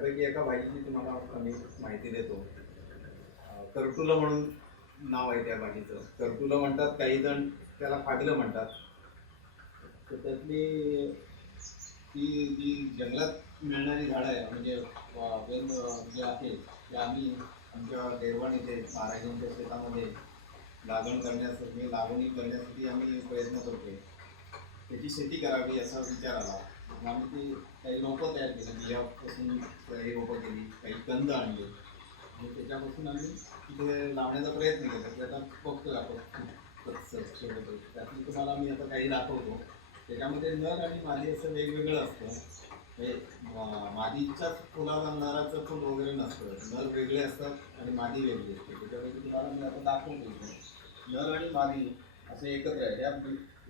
त्यापैकी एका भाजीची तुम्हाला कमी माहिती देतो. अं, करटुलं म्हणून नाव आहे त्या भाजीचं करटुलं म्हणतात काही जण त्याला फागलं म्हणतात. तर त्यातली ती जी जंगलात मिळणारी झाडं आहे म्हणजे वेल जे आहे ते आम्ही आमच्या देरवण इथे महाराजांच्या शेतामध्ये लागण करण्यासाठी लागवणी करण्यासाठी आम्ही प्रयत्न करतोय. त्याची शेती करावी असा विचार आला. आम्ही ती काही रोपं तयार केली. बियापासून म्हणजे काही रोपं केली. काही कंद आणले. आणि त्याच्यापासून आम्ही तिथे लावण्याचा प्रयत्न केला. ते आता बघतोय आपण त्यातून तुम्हाला मी आता काही दाखवतो. त्याच्यामध्ये नर आणि मादी असं वेगवेगळं असतं. हे मादीच्याच फुलाला नराचं फुल वगैरे नसतं. नर वेगळे असतात आणि मादी वेगळी असते. त्याच्यापैकी तुम्हाला मी आता दाखवतो नर आणि मादी असं एकत्र आहे. या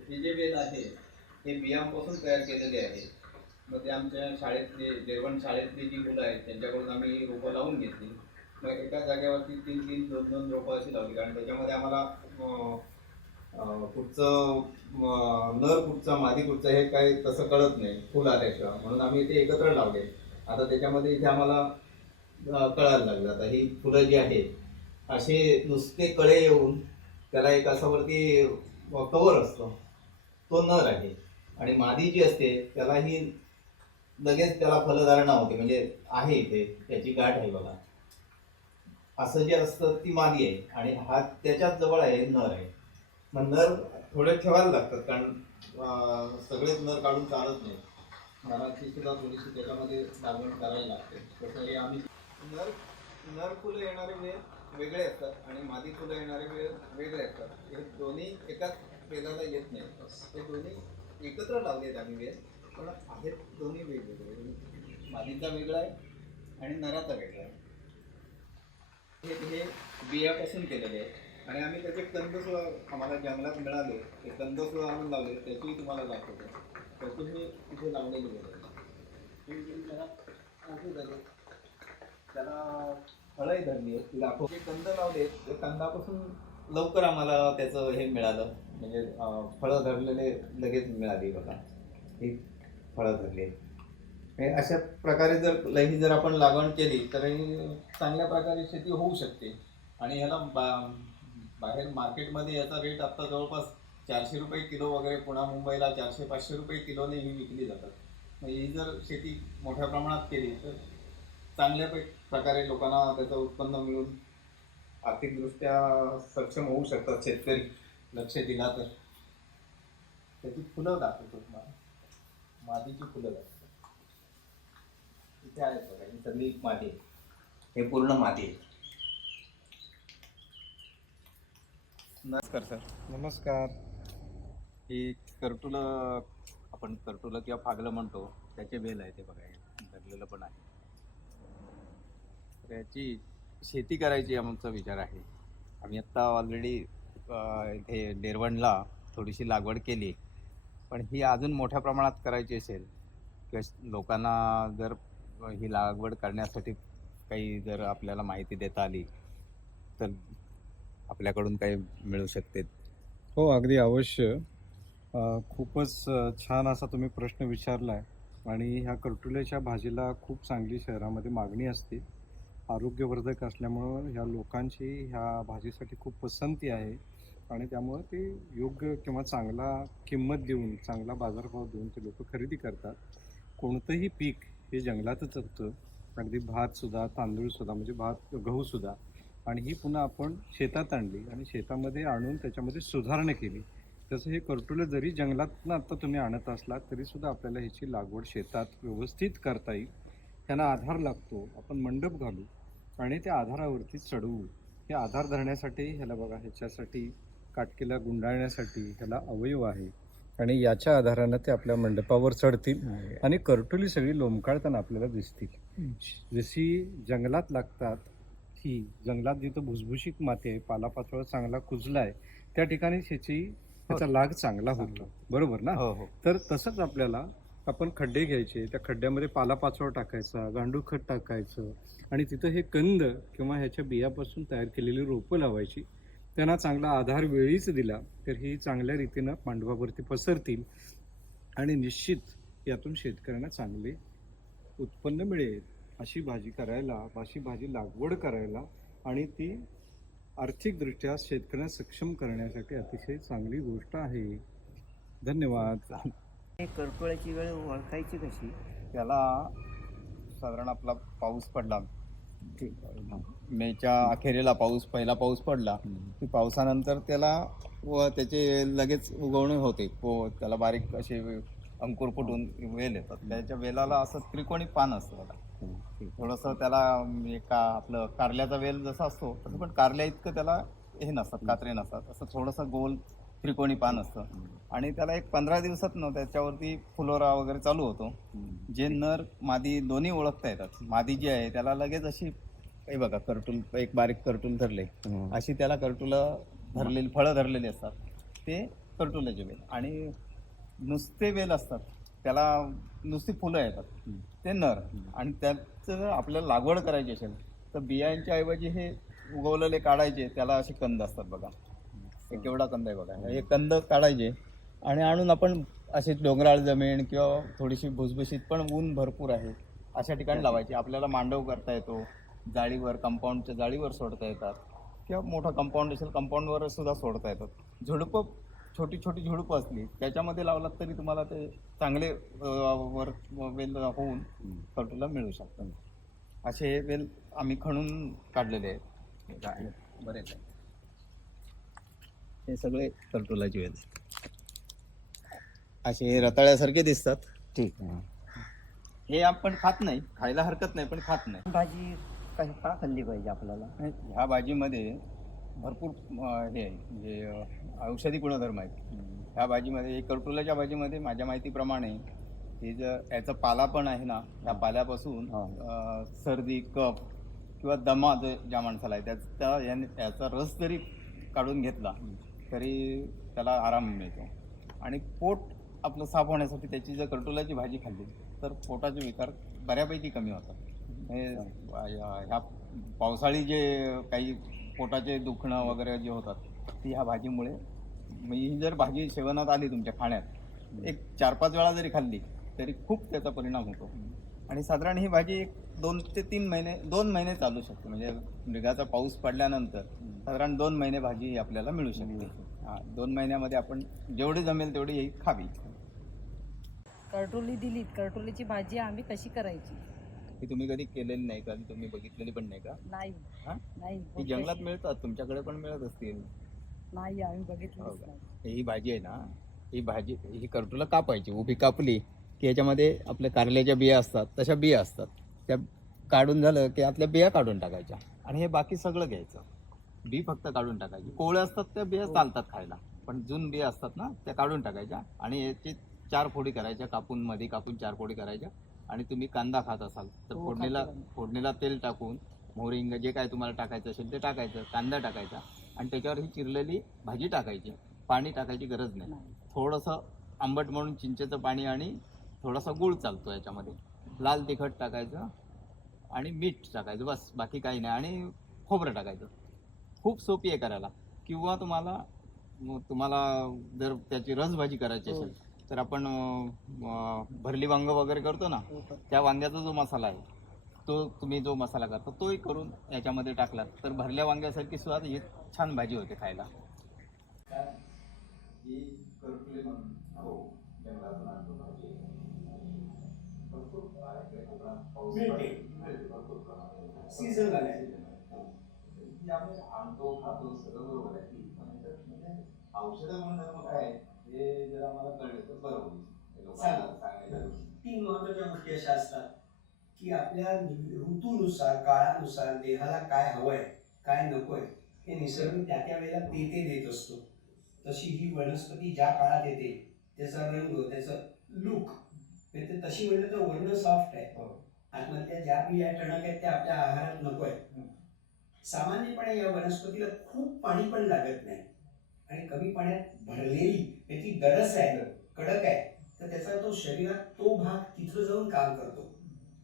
हे जे वेद आहे हे बियांपासून तयार केलेले आहे. मग ते आमच्या शाळेतले जेवण शाळेतली जी मुलं आहेत त्यांच्याकडून आम्ही रोपं लावून घेतली. मग एका जागेवरती तीन तीन दोन दोन रोपं अशी लावली. कारण त्याच्यामध्ये आम्हाला कुठचं नर कुठचा मादी कुठचा हे काही तसं कळत नाही फुल आल्याशिवाय. म्हणून आम्ही ते एकत्र लावले. आता त्याच्यामध्ये इथे आम्हाला कळायला लागलं. आता ही फुलं जी आहेत असे नुसते कळे येऊन त्याला एक असावरती कवर असतो. तो नर आहे. आणि मादी जी असते त्याला ही लगेच त्याला फलधारणा होते म्हणजे आहे इथे त्याची गाठ आहे बघा. असं जे असतं ती मादी आहे आणि हा त्याच्याच जवळ आहे नर आहे. मग नर थोडे ठेवायला लागतात कारण सगळेच नर काढून चालत नाही. नराची सुद्धा थोडीशी त्याच्यामध्ये लागवण करायला लागते. तसं हे आम्ही नर नर फुलं येणारे वेळ वेगळे असतात आणि मादी फुलं येणारे वेळ वेगळे असतात. हे दोन्ही एकाच वेळेला येत नाही. हे दोन्ही एकत्र लावलेत आम्ही वेळ. पण आहेत दोन्ही वेगवेगळे. मादीचा वेगळा आहे आणि नराचा वेगळा आहे. हे हे बियापासून केलेले आहे. आणि आम्ही त्याचे कंद सुद्धा आम्हाला जंगलात मिळाले. ते कंद सुद्धा आणून लावले. त्याचीही तुम्हाला दाखवतो. त्याची मी इथे लावलेली गेले त्याला फळंही धरली आहेत. ती दाखव जे कंद लावले ते कंदापासून लवकर आम्हाला त्याचं हे मिळालं. म्हणजे फळं धरलेले लगेच मिळाली बघा. ही फळं धरली हे अशा प्रकारे जर लही जर आपण लागवण केली तर ही चांगल्या प्रकारे शेती होऊ शकते. आणि ह्याला बा बाहेर मार्केटमध्ये याचा रेट आत्ता जवळपास चारशे रुपये किलो वगैरे पुणा मुंबईला चारशे पाचशे रुपये किलोने ही विकली जातात. मग ही जर शेती मोठ्या प्रमाणात केली तर चांगल्या प्रकारे लोकांना त्याचं उत्पन्न मिळून आर्थिकदृष्ट्या सक्षम होऊ शकतात शेतकरी. लक्ष दिला तर. त्याची फुलं दाखवतो तुम्हाला. मादीची फुलं दाखवतो इथे आहेत बघा ही सगळी मादी आहे. हे पूर्ण मादी आहे. नमस्कार सर. नमस्कार. ही करटुलं आपण करटुलं किंवा फागलं म्हणतो त्याचे वेल आहे ते बघा हे धरलेलं पण आहे. तर याची शेती करायची आमचा विचार आहे. आम्ही आत्ता ऑलरेडी इथे डेरवणला थोडीशी लागवड केली पण ही अजून मोठ्या प्रमाणात करायची असेल किंवा लोकांना जर ही लागवड करण्यासाठी काही जर आपल्याला माहिती देता आली तर आपल्याकडून काही मिळू शकते. हो अगदी अवश्य. खूपच छान असा तुम्ही प्रश्न विचारला आहे आणि ह्या कर्टुल्याच्या भाजीला खूप चांगली शहरामध्ये मागणी असते. आरोग्यवर्धक असल्यामुळं ह्या लोकांची ह्या भाजीसाठी खूप पसंती आहे. आणि त्यामुळं ते योग्य किंवा चांगला किंमत देऊन चांगला बाजारभाव देऊन ते लोक खरेदी करतात. कोणतंही पीक हे जंगलातच असतं. अगदी भातसुद्धा तांदूळसुद्धा म्हणजे भात गहूसुद्धा आणि ही पुन्हा आपण शेतात आणली आणि शेतामध्ये आणून त्याच्यामध्ये सुधारणा केली. तसं हे करटुलं जरी जंगलातनं आत्ता तुम्ही आणत असलात तरीसुद्धा आपल्याला ह्याची लागवड शेतात व्यवस्थित करता येईल. त्यांना आधार लागतो. आपण मंडप घालू आणि त्या आधारावरती चढवू. हे आधार धरण्यासाठी ह्याला बघा ह्याच्यासाठी काटकीला गुंडाळण्यासाठी ह्याला अवयव आहे. आणि याच्या आधारानं ते आपल्या मंडपावर चढतील आणि करटुली सगळी लोंबकाळताना आपल्याला दिसतील. जशी जंगलात लागतात ही जंगलात जिथं भुसभुशीत माती आहे पालापाचोळा चांगला कुजला आहे त्या ठिकाणी त्याची त्याचा लाग चांगला होतो. बरोबर ना? हो हो. तर तसंच आपल्याला आपण खड्डे घ्यायचे त्या खड्ड्यामध्ये पालापाचोळा टाकायचा गांडूळ खत टाकायचं आणि तिथं हे कंद किंवा ह्याच्या बियापासून तयार केलेली रोपं लावायची. त्यांना चांगला आधार वेळीच दिला तर ही चांगल्या रीतीनं पांडवावरती पसरतील आणि निश्चित यातून शेतकऱ्यांना चांगले उत्पन्न मिळेल अशी भाजी करायला अशी भाजी लागवड करायला आणि ती आर्थिकदृष्ट्या शेतकऱ्यांना सक्षम करण्यासाठी अतिशय चांगली गोष्ट आहे. धन्यवाद. हे करटोळ्याची वेळ ओळखायची कशी? त्याला साधारण आपला पाऊस पडला. मेच्या अखेरीला पाऊस पहिला पाऊस पडला. की पावसानंतर त्याला व त्याचे लगेच उगवणे होते. व त्याला बारीक असे अंकुर फुटून वेल येतात. त्याच्या वेलाला असं त्रिकोणी पान असतं बघा. थोडंसं त्याला एका आपलं कारल्याचा वेल जसा असतो तसं पण कारल्या इतकं त्याला हे नसतात कात्रे नसतात. असं थोडंसं गोल त्रिकोणी पान असतं. आणि त्याला एक पंधरा दिवसात न त्याच्यावरती फुलोरा वगैरे चालू होतो. जे नर मादी दोन्ही ओळखता येतात. मादी जी आहे त्याला लगेच अशी हे बघा करटूल एक बारीक करटूल धरले. अशी त्याला करटुलं धरलेली फळं धरलेली असतात. ते करटुल्याचे वेल आणि नुसते वेल असतात. त्याला नुसती फुलं येतात. ते नर. आणि त्याचं आपल्याला लागवड करायची असेल तर बियांच्या ऐवजी हे उगवलेले काढायचे त्याला असे कंद असतात बघा. हे. केवढा कंद आहे बघा. हे कंद काढायचे आणि आणून आपण अशी डोंगराळ जमीन किंवा थोडीशी भुसभुशीत पण ऊन भरपूर आहे. अशा ठिकाणी लावायची. आपल्याला मांडव करता येतो. जाळीवर कंपाऊंडच्या जाळीवर सोडता येतात. किंवा मोठा कंपाऊंड असेल कंपाऊंडवर सुद्धा सोडता येतात. झुडपं छोटी छोटी झुडपं असली त्याच्यामध्ये लावलात तरी तुम्हाला ते चांगले वर वेल होऊन कटूला मिळू शकतात असे हे वेल आम्ही खणून काढलेले आहेत. बरेच आहे. हे सगळे कर्टुलाचे वेल असे रताळ्यासारखे दिसतात. ठीक हे आपण खात नाही खायला हरकत नाही पण खात नाही. भाजी कशी का खाल्ली पाहिजे आपल्याला? ह्या भाजीमध्ये भरपूर अं, हे आहे म्हणजे अं, औषधी गुणधर्म आहेत. ह्या भाजीमध्ये हे करटुल्याच्या भाजीमध्ये माझ्या माहितीप्रमाणे हे जर याचा पाला पण आहे ना त्या पाल्यापासून हा. अं, सर्दी कफ किंवा दमा जो ज्या माणसाला आहे त्याचा याने याचा रस जरी काढून घेतला तरी त्याला आराम मिळतो. आणि पोट आपलं साफ होण्यासाठी त्याची जर करटुल्याची भाजी खाल्ली तर पोटाचे विकार बऱ्यापैकी कमी होतात. हे ह्या पावसाळी जे काही पोटाचे दुखणं वगैरे जे होतात ती ह्या भाजीमुळे ही जर भाजी सेवनात आली तुमच्या खाण्यात एक चार पाच वेळा जरी खाल्ली तरी खूप त्याचा परिणाम होतो. आणि साधारण ही भाजी एक दोन ते तीन महिने दोन महिने चालू शकते. म्हणजे मृगाचा पाऊस पडल्यानंतर साधारण दोन महिने भाजी ही आपल्याला मिळू शकते. हा दोन महिन्यामध्ये आपण जेवढी जमेल तेवढी ही खावी. करटोली दिलीत. करटोलीची भाजी आम्ही कशी करायची? ही तुम्ही कधी केलेली नाही का? तुम्ही बघितलेली पण नाही का? नाही. हा? नाही ही जंगलात मिळतात. तुमच्याकडे पण मिळत असतील. नाही आम्ही हो बघितलंच का? नाही. ही भाजी आहे ना? ही भाजी ही करटुला कापायची उभी कापली की याच्यामध्ये आपल्या कारल्याच्या बिया असतात तशा बिया असतात. त्या काढून झालं की आतल्या बिया काढून टाकायच्या. आणि हे बाकी सगळं घ्यायचं. बी फक्त काढून टाकायची. कोवळ्या असतात त्या बिया चालतात खायला. पण जून बिया असतात ना त्या काढून टाकायच्या. आणि याची चार फोडी करायच्या कापून मध्ये कापून चार फोडी करायच्या. आणि तुम्ही कांदा खात असाल तर हो, फोडणीला. फोडणीला तेल टाकून मोहरी हिंग जे काय तुम्हाला टाकायचं असेल ते टाकायचं कांदा टाकायचा. आणि त्याच्यावर ही चिरलेली भाजी टाकायची. पाणी टाकायची गरज नाही. थोडंसं आंबट म्हणून चिंचेचं पाणी आणि थोडासा गुळ चालतो याच्यामध्ये. लाल तिखट टाकायचं. आणि मीठ टाकायचं बस. बाकी काही नाही. आणि खोबरं टाकायचं. खूप सोपी आहे करायला. किंवा तुम्हाला तुम्हाला जर त्याची रसभाजी करायची हो. असेल तर आपण भरली वांग वगैरे करतो ना त्या वांग्याचा जो मसाला आहे तो तुम्ही जो मसाला करता तोही करून याच्यामध्ये टाकलात तर भरल्या वांग्यासारखी सुद्धा ही छान भाजी होते खायला. सीझन आलाय आणतो खातो सगळं बरोबर आहे. औषध गुणधर्म काय हे जर आम्हाला कळले तर बरं होईल. हे लोकांना सांगायच्या गोष्टी. तीन महत्त्वाच्या गोष्टी अशा असतात की आपल्या ऋतूनुसार काळानुसार देहाला काय हवंय काय नकोय हे निसर्ग त्या त्या वेळेला ते ते देत असतो. तशी ही वनस्पती ज्या काळात येते त्याचा रंग त्याचं लुक तशी म्हणलं तर वर्ण सॉफ्ट आहे. हो. आतमधल्या ज्या बिया टणक आहेत त्या आपल्या आहारात नकोय सामान्यपणे या वनस्पतीला खूप पाणी पण लागत नाही. आणि कमी पाण्यात भरलेली त्याची दरस आहे कडक आहे तर त्याचा तो शरीरात तो भाग तिथं जाऊन काम करतो.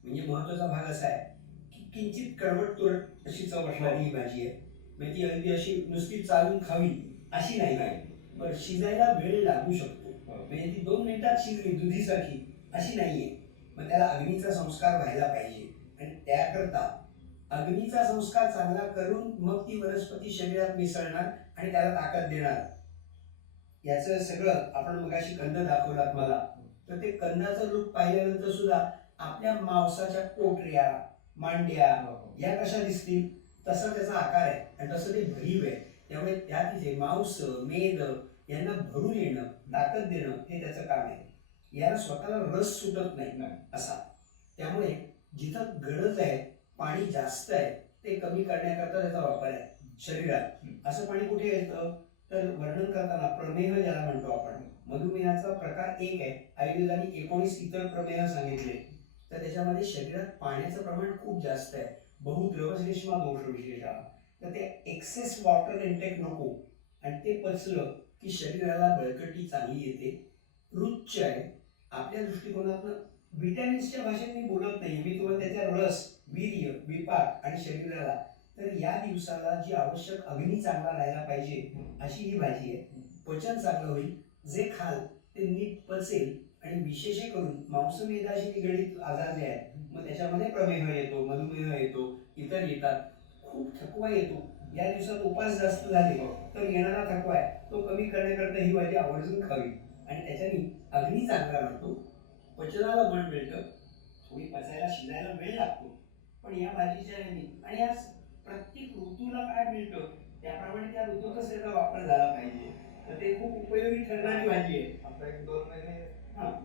म्हणजे महत्त्वाचा भाग असा आहे की किंचित कडवट तुरट अशी चव असणारी ही. भाजी आहे. म्हणजे ती अगदी अशी नुसती चालून खावी अशी नाही नाही बरं शिजायला वेळ लागू शकतो. हो. म्हणजे ती दोन मिनिटात शिजली दुधीसारखी अशी नाहीये. मग त्याला अग्नीचा संस्कार व्हायला पाहिजे. आणि त्याकरता अग्नीचा संस्कार चांगला करून मग ती वनस्पती शरीरात मिसळणार आणि त्याला ताकद देणार. याचं सगळं आपण मगाशी कंद दाखवलात मला. तर ते कंदाचं रूप पाहिल्यानंतर सुद्धा आपल्या मांसाच्या कोटऱ्या मांड्या या कशा दिसतील? तसा त्याचा आकार आहे आणि तसं ते भरीव आहे. त्यामुळे त्या तिथे मांस मेद यांना भरून येणं ताकद देणं हे त्याचं काम आहे. याला स्वतःला रस सुटत नाही असा. त्यामुळे जिथं गरज आहे पाणी जास्त आहे ते कमी करण्याकरता त्याचा वापर आहे शरीरात. असं पाणी कुठे येतं? तर वर्णन करताना प्रमेह ज्याला म्हणतो आपण. मधुमेहाचा प्रकार एक आहे. आयुर्वेदाने एकोणीस इतर प्रमेह सांगितले. तर त्याच्यामध्ये शरीरात पाण्याचं प्रमाण खूप जास्त आहे. बहुद्रवश्लेष्मा दोष विशेषा तर ते एक्सेस वॉटर इंटेक नको. आणि ते पचलं की शरीराला बळकटी चांगली येते. रुच्च आहे. आपल्या दृष्टिकोनातनं विटॅमिन्सच्या भाषेत मी बोलत नाही मी तुम्हाला त्याच्या रस वीर्य विपाक आणि शरीराला तर या दिवसाला जी आवश्यक अग्नी चांगला राहायला पाहिजे अशी ही भाजी आहे. पचन चांगलं होईल जे खाल ते नीट पचेल आणि विशेष करून मांसमेदाशी निगडीत आजार जे आहेत. मग त्याच्यामध्ये प्रमेह येतो मधुमेह येतो इतर येतात. खूप थकवा येतो. या दिवसात उपास जास्त झाले तर येणारा थकवा आहे. तो कमी करण्याकरता ही भाजी आवर्जून खावी. आणि त्याच्याने अग्नी चांगला राहतो पचनाला बळ मिळतं. थोडी पचायला शिजायला वेळ लागतो. पण या भाजीच्या ह्यानी आणि या प्रत्येक ऋतूला काय मिळतं? त्याप्रमाणे त्या ऋतूतच त्याचा वापर झाला पाहिजे. तर ते खूप उपयोगी ठरणारी भाजी आहे. आता एक दोन महिने हा.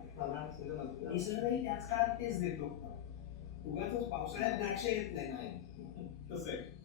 सीझन निसर्गही त्याच काळात तेच देतो. उगाच पावसाळ्यात द्राक्ष येत नाही. नाही. तसं आहे.